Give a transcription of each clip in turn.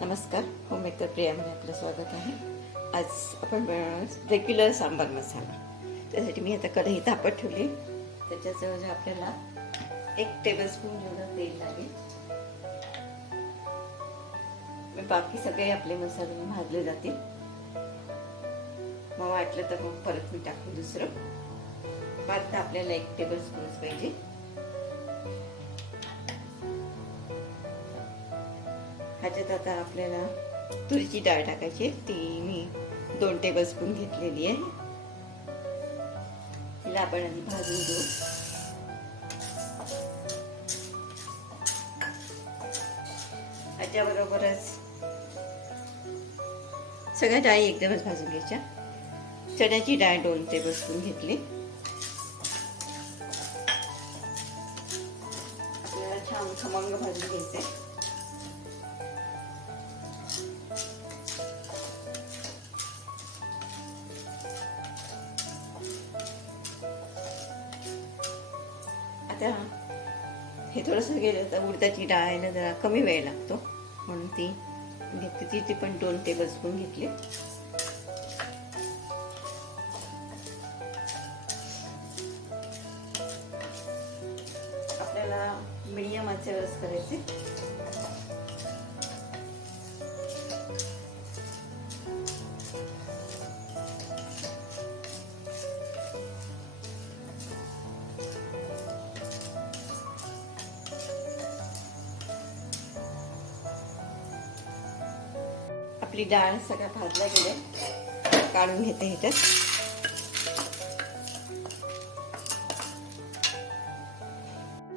नमस्कार होममेकर प्रियामध्ये आपलं स्वागत आहे. आज आपण रेग्युलर सांबार मसाला. त्यासाठी मी आता कढई तापत ठेवली. त्याच्याजवळ आपल्याला एक टेबलस्पून जेवढं तेल लागेल मग बाकी सगळे आपले मसाले भाजले जातील. मग वाटलं तर मग परत मी टाकू दुसरं. आता आपल्याला एक टेबलस्पूनच पाहिजे. ह्याच्यात आता आपल्याला तुरीची डाळ टाकायची ती मी दोन टेबलस्पून घेतलेली आहे. तिला आपण आधी भाजून घेऊ. ह्याच्याबरोबरच सगळ्या डाळी एकदमच भाजून घ्यायच्या. चण्याची डाळ दोन टेबलस्पून घेतली. आपल्याला छान खमंग भाजून घ्यायचे त्या. हे थोडंसं गेलं तर उडदाची डाळायला जरा कमी वेळ लागतो. म्हणून ती घेतली. ती ती पण दोन टेबल स्पून घेतली. आपल्याला मिडियम आचे रस करायचे. आपली डाळ सगळ्या भाजल्या गेल्या. काढून घेते ह्याच्यात.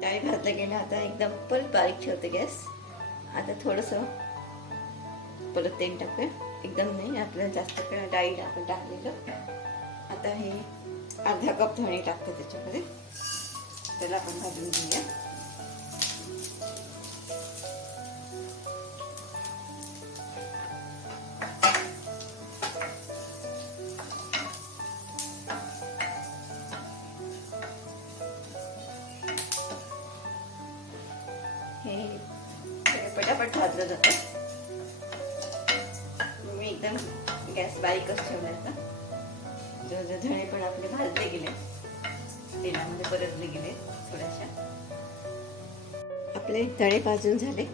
डाळी भाजल्या गेल्या आता एकदम परत बारीक ठेवते गॅस. आता थोडस परत तेल टाकूया. एकदम नाही आपल्याला जास्त डाळी डाळीला आपण टाकलेलं. आता हे अर्धा कप धणे टाकतो त्याच्यामध्ये. त्याला आपण भाजून घेऊया. पटापट भाजलं जातं. मी एकदम गॅस बारीकच ठेवला आता. जवळजवळ धणे पण आपले भाजले गेले. तेलामध्ये परतले गेले थोड्याशा. आपले धणे भाजून झाले.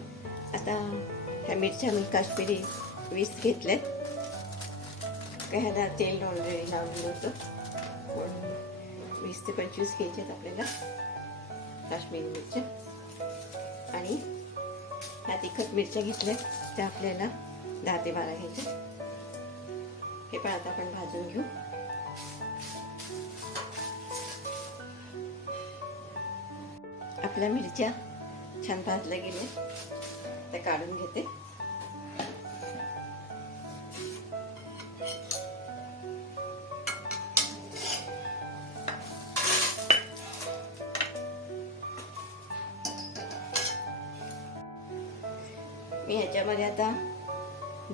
आता ह्या मिरच्या मी काश्मीरी वीस घेतल्यात. काय ह्याला तेल ऑलरेडी लावलेलं होतं. पण वीस ते पंचवीस घ्यायचे आहेत आपल्याला काश्मीरी मिरच्या. आणि ह्या तिखट मिरच्या घेतल्या. त्या आपल्याला दहा ते बारा घ्यायच्या. हे पण आता आपण भाजून घेऊ. आपल्या मिरच्या छान भाजल्या गेल्या. त्या काढून घेते. मी ह्याच्यामध्ये आता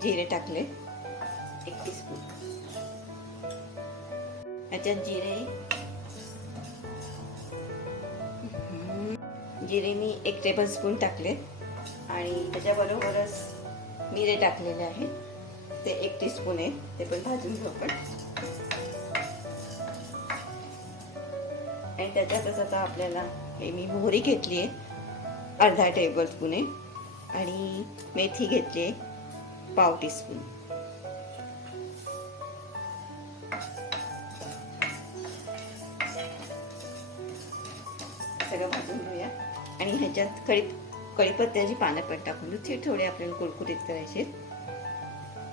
जिरे टाकले. एक टीस्पून ह्याच्यात जिरे. जिरे मी एक टेबल स्पून टाकले. आणि त्याच्याबरोबरच मिरे टाकलेले आहे. ते एक टीस्पून आहे. ते पण भाजून घेऊ आपण. आणि त्याच्यातच आता आपल्याला हे मी मोहरी घेतली आहे. अर्धा टेबल स्पून आहे. आणि मेथी घेतली पाव टीस्पून. सगळं भाजून घेऊया. आणि ह्याच्यात कढी कळीपत्त्याची पानं पण टाकून घेऊ थोडे आपल्याला कुरकुरीत करायचे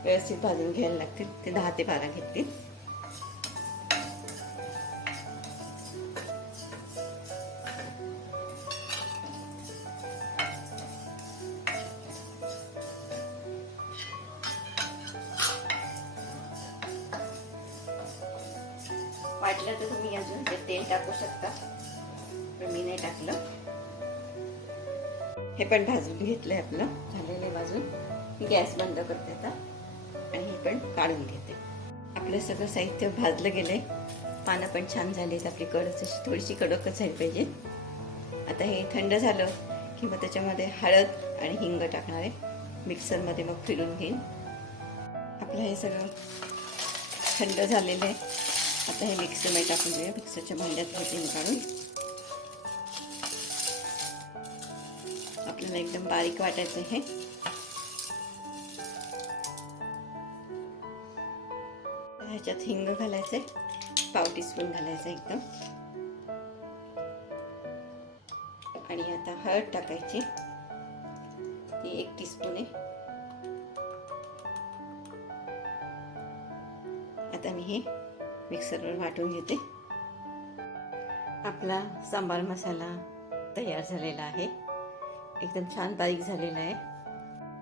व्यवस्थित भाजून घ्यायला लागतील. ते दहा ते बारा घेततील वाटलं तर तुम्ही अजून ते तेल टाकू शकता. पण मी नाही टाकलं. हे पण भाजून घेतलंय आपलं. झालेलं भाजून. मी गॅस बंद करते आता. आणि हे पण काढून घेते. आपलं सगळं साहित्य भाजलं गेलंय. पानं पण छान झालीत. आपली कडच अशी थोडीशी कडकच झाली पाहिजे. आता हे थंड झालं की मग त्याच्यामध्ये हळद आणि हिंग टाकणार आहे. मिक्सरमध्ये मग फिरून घेईन. आपलं हे सगळं थंड झालेलं आहे. आता हे मिक्सरमध्ये टाकून देऊया मिक्सरच्या भांड्यात घेते काढून. आपल्याला एकदम बारीक वाटायचं हे ह्याच्यात हिंग घालायचे पाव टीस्पून घालायचं एकदम. आणि आता हळद टाकायची. ती एक टीस्पून आहे. आता मी हे मिक्सरवर वाटून घेते. आपला सांबार मसाला तयार झालेला आहे. एकदम छान बारीक झालेला आहे.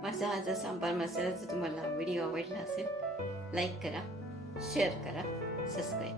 माझा हा जर सांबार मसाला जर तुम्हाला व्हिडिओ आवडला असेल लाईक करा शेअर करा सबस्क्राईब